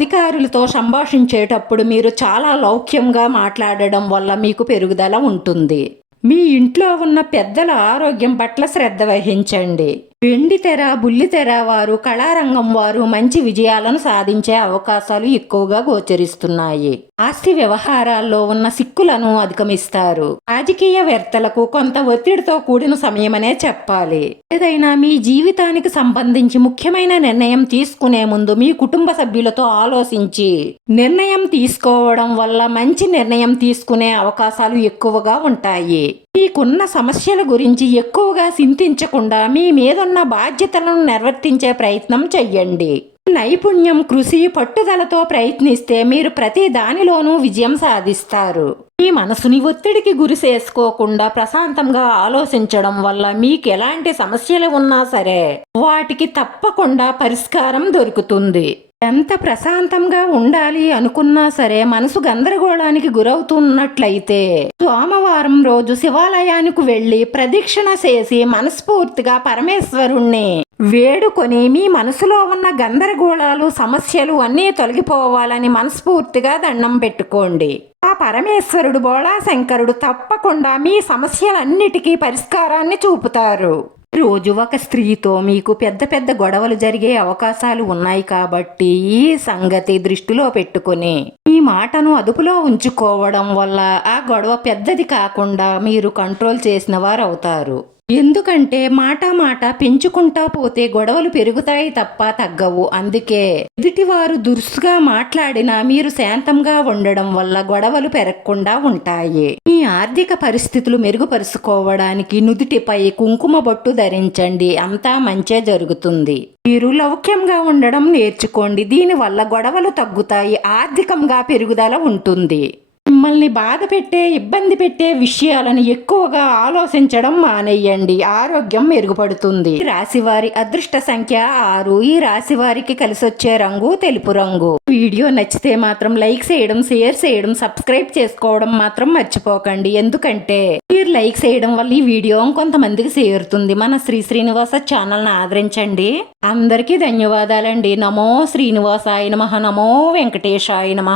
అధికారులతో సంభాషించేటప్పుడు మీరు చాలా లౌక్యంగా మాట్లాడడం వల్ల మీకు పెరుగుదల ఉంటుంది. మీ ఇంట్లో ఉన్న పెద్దల ఆరోగ్యం పట్ల శ్రద్ధ వహించండి. వెండి తెర బుల్లి తెర వారు కళారంగం వారు మంచి విజయాలను సాధించే అవకాశాలు ఎక్కువగా గోచరిస్తున్నాయి. ఆస్తి వ్యవహారాల్లో ఉన్న సిక్కులను అధిగమిస్తారు. రాజకీయవేత్తలకు కొంత ఒత్తిడితో కూడిన సమయమనే చెప్పాలి. ఏదైనా మీ జీవితానికి సంబంధించి ముఖ్యమైన నిర్ణయం తీసుకునే ముందు మీ కుటుంబ సభ్యులతో ఆలోచించి నిర్ణయం తీసుకోవడం వల్ల మంచి నిర్ణయం తీసుకునే అవకాశాలు ఎక్కువగా ఉంటాయి. మీకున్న సమస్యల గురించి ఎక్కువగా చింతించకుండా మీ మీదున్న బాధ్యతలను నిర్వర్తించే ప్రయత్నం చెయ్యండి. నైపుణ్యం కృషి పట్టుదలతో ప్రయత్నిస్తే మీరు ప్రతి దానిలోనూ విజయం సాధిస్తారు. మీ మనసుని ఒత్తిడికి గురి చేసుకోకుండా ప్రశాంతంగా ఆలోచించడం వల్ల మీకు ఎలాంటి సమస్యలు ఉన్నా సరే వాటికి తప్పకుండా పరిష్కారం దొరుకుతుంది. ఎంత ప్రశాంతంగా ఉండాలి అనుకున్నా సరే మనసు గందరగోళానికి గురవుతున్నట్లయితే సోమవారం రోజు శివాలయానికి వెళ్ళి ప్రదక్షిణ చేసి మనస్ఫూర్తిగా పరమేశ్వరుణ్ణి వేడుకొని మీ మనసులో ఉన్న గందరగోళాలు సమస్యలు అన్నీ తొలగిపోవాలని మనస్ఫూర్తిగా దండం పెట్టుకోండి. ఆ పరమేశ్వరుడు బోళాశంకరుడు తప్పకుండా మీ సమస్యలన్నిటికీ పరిష్కారాన్ని చూపుతారు. రోజు ఒక స్త్రీతో మీకు పెద్ద పెద్ద గొడవలు జరిగే అవకాశాలు ఉన్నాయి కాబట్టి ఈ సంగతి దృష్టిలో పెట్టుకుని ఈ మాటను అదుపులో ఉంచుకోవడం వల్ల ఆ గొడవ పెద్దది కాకుండా మీరు కంట్రోల్ చేసిన వారు అవుతారు ఎందుకంటే మాట మాట పెంచుకుంటా పోతే గొడవలు పెరుగుతాయి తప్ప తగ్గవు. అందుకే ఎదుటివారు దురుసుగా మాట్లాడినా మీరు శాంతంగా ఉండడం వల్ల గొడవలు పెరగకుండా ఉంటాయి. మీ ఆర్థిక పరిస్థితులు మెరుగుపరుచుకోవడానికి నుదుటిపై కుంకుమ బొట్టు ధరించండి. అంతా మంచే జరుగుతుంది. మీరు లౌక్యంగా ఉండడం నేర్చుకోండి. దీనివల్ల గొడవలు తగ్గుతాయి. ఆర్థికంగా పెరుగుదల ఉంటుంది. మిమ్మల్ని బాధ పెట్టే ఇబ్బంది పెట్టే విషయాలను ఎక్కువగా ఆలోచించడం మానేయండి. ఆరోగ్యం మెరుగుపడుతుంది. రాశివారి అదృష్ట సంఖ్య ఆరు. ఈ రాశి వారికి కలిసొచ్చే రంగు తెలుపు రంగు. వీడియో నచ్చితే మాత్రం లైక్ చేయడం షేర్ చేయడం సబ్స్క్రైబ్ చేసుకోవడం మాత్రం మర్చిపోకండి. ఎందుకంటే మీరు లైక్ చేయడం వల్ల ఈ వీడియో కొంతమందికి చేరుతుంది. మన శ్రీ శ్రీనివాస ఛానల్ని ఆదరించండి. అందరికీ ధన్యవాదాలండి. నమో శ్రీనివాసాయ నమ. నమో వెంకటేశాయ నమ.